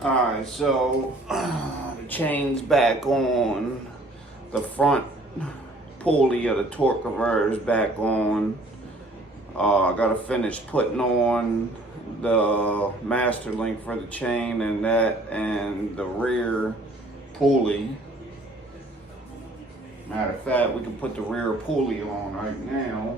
Alright, so the chain's back on. The front pulley of the torque converter is back on. I gotta finish putting on the master link for the chain and the rear pulley. Matter of fact, we can put the rear pulley on right now.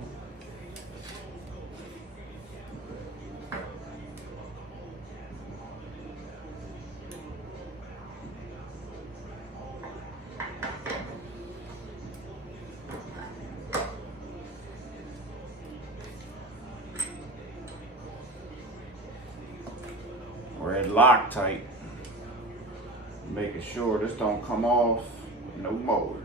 Red Loctite, making sure this don't come off no more.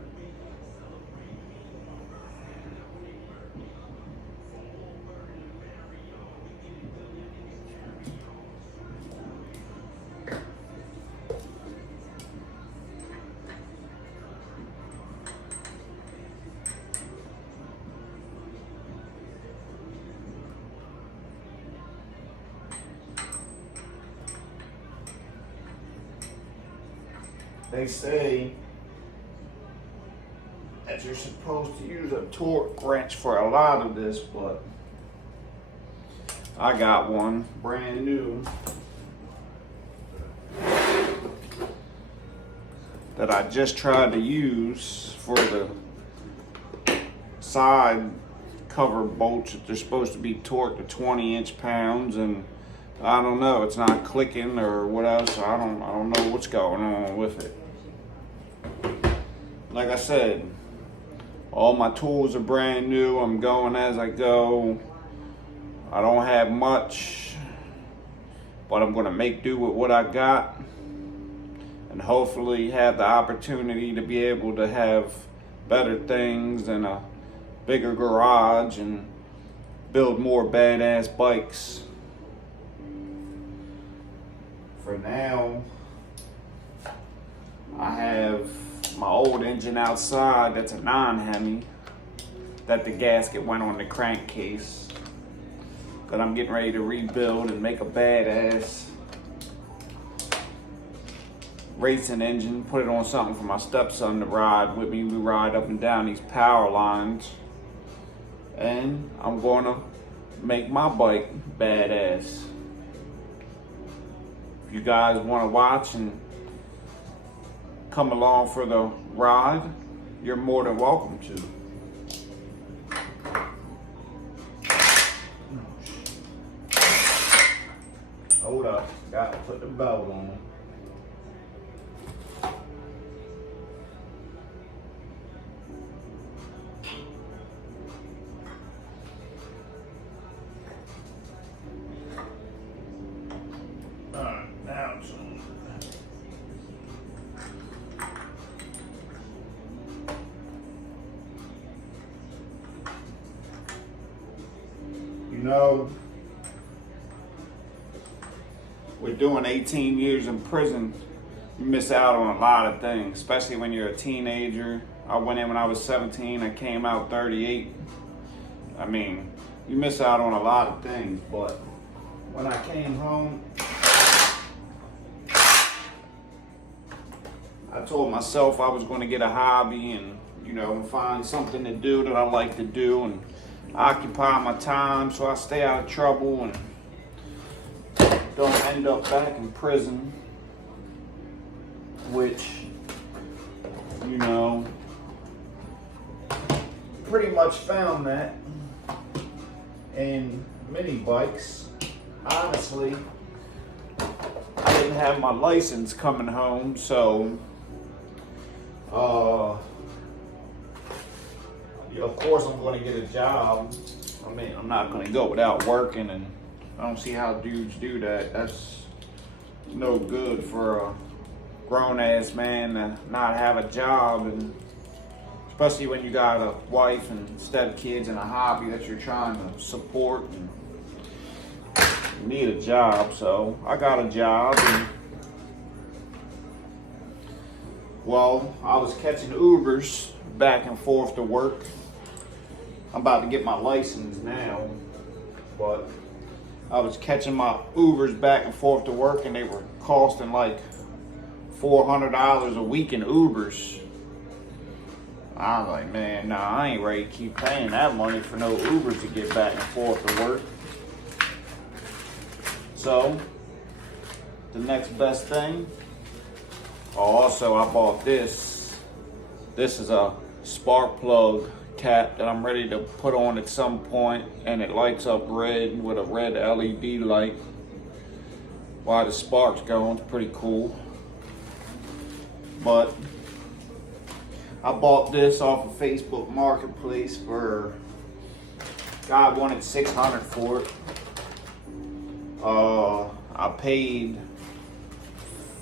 They say that you're supposed to use a torque wrench for a lot of this, but I got one brand new that I just tried to use for the side cover bolts that they're supposed to be torqued to 20 inch-pounds, and I don't know, it's not clicking or what else. I don't know what's going on with it. Like I said, all my tools are brand new. I'm going as I go. I don't have much, but I'm gonna make do with what I got and hopefully have the opportunity to be able to have better things and a bigger garage and build more badass bikes. For now, I have my old engine outside that's a non-Hemi that the gasket went on the crankcase that I'm getting ready to rebuild and make a badass racing engine, put it on something for my stepson to ride with me. We ride up and down these power lines, and I'm gonna make my bike badass. If you guys want to watch and come along for the ride, you're more than welcome to. Hold up, got to put the belt on. Alright, now it's on. You know, with doing 18 years in prison, you miss out on a lot of things, especially when you're a teenager. I went in when I was 17, I came out 38. I mean, you miss out on a lot of things, but when I came home, I told myself I was going to get a hobby and, you know, find something to do that I like to do and occupy my time so I stay out of trouble and don't end up back in prison, which, you know, pretty much found that in mini bikes. Honestly, I didn't have my license coming home, so of course I'm going to get a job. I mean, I'm not going to go without working, and I don't see how dudes do that. That's no good for a grown-ass man to not have a job, and especially when you got a wife and stepkids and a hobby that you're trying to support, and you need a job. So I got a job, and well, I was catching Ubers back and forth to work. I'm about to get my license now, but I was catching my Ubers back and forth to work, and they were costing like $400 a week in Ubers. I was like, man, nah, I ain't ready to keep paying that money for no Ubers to get back and forth to work. So, the next best thing. Oh, also, I bought this. This is a spark plug cap that I'm ready to put on at some point, and it lights up red with a red LED light while the spark's going. It's pretty cool. But I bought this off of Facebook Marketplace for, guy wanted $600 for it. I paid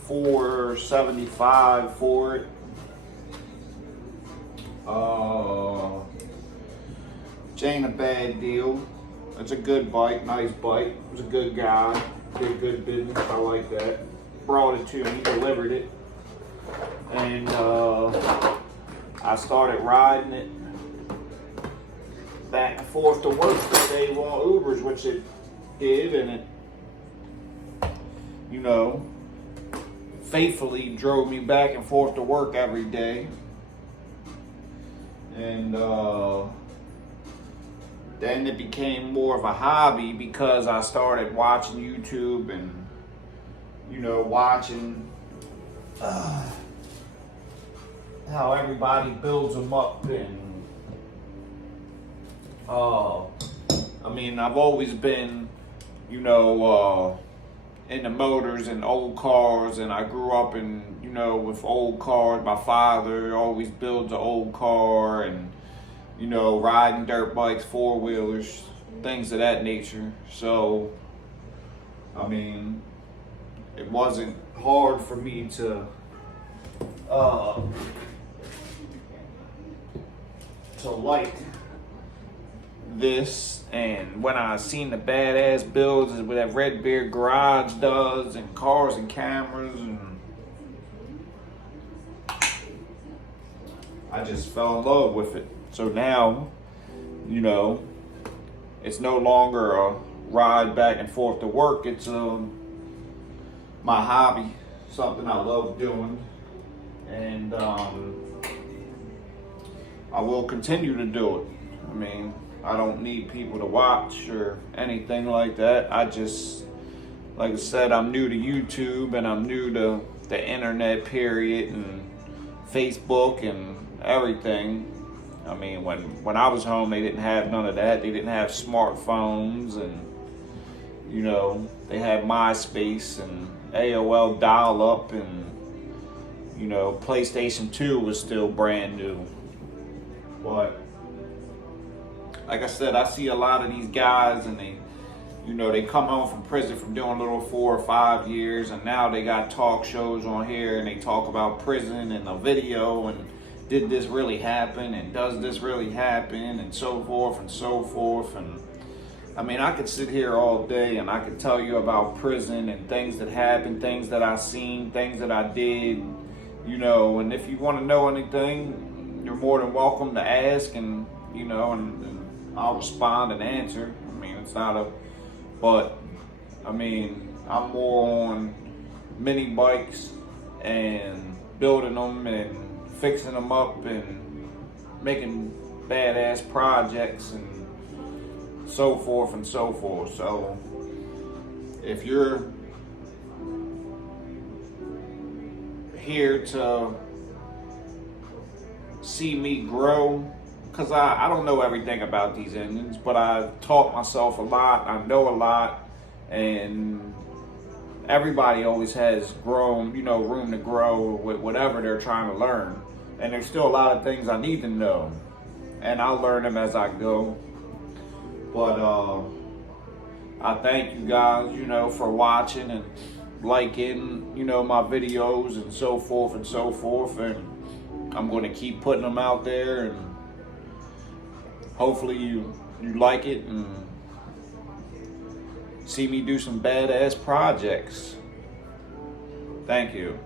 $475 for it. Which ain't a bad deal. It's a good bike, nice bike. It was a good guy, did good business. I like that. Brought it to me, delivered it, and I started riding it back and forth to work to save on Ubers, which it did, and it, you know, faithfully drove me back and forth to work every day. And then it became more of a hobby because I started watching YouTube and, you know, watching how everybody builds them up. And I mean, I've always been, you know, into motors and old cars, and I grew up in, you know, with old cars. My father always builds an old car, and, you know, riding dirt bikes, four-wheelers, things of that nature. So, I mean, it wasn't hard for me to like this. And when I seen the badass builds that Red Beard Garage does, and cars and cameras, and I just fell in love with it. So now, you know, it's no longer a ride back and forth to work. It's my hobby, something I love doing, and I will continue to do it. I mean, I don't need people to watch or anything like that. I just, like I said, I'm new to YouTube, and I'm new to the internet, period, and Facebook and everything. I mean, when I was home, they didn't have none of that. They didn't have smartphones, and, you know, they had MySpace and AOL dial-up, and, you know, PlayStation 2 was still brand new. But like I said, I see a lot of these guys, and they, you know, they come home from prison from doing little 4 or 5 years, and now they got talk shows on here, and they talk about prison and the video, and did this really happen, and does this really happen, and so forth and so forth. And I mean, I could sit here all day, and I could tell you about prison and things that happened, things that I seen, things that I did, you know. And if you want to know anything, you're more than welcome to ask, and, you know, and I'll respond and answer. I mean, it's not a, but I mean, I'm more on mini bikes and building them and fixing them up and making badass projects and so forth and so forth. So if you're here to see me grow, because I don't know everything about these engines, but I've taught myself a lot, I know a lot, and everybody always has grown, you know, room to grow with whatever they're trying to learn. And there's still a lot of things I need to know, and I'll learn them as I go. But I thank you guys, you know, for watching and liking, you know, my videos and so forth and so forth. And I'm going to keep putting them out there, and hopefully you like it and see me do some badass projects. Thank you.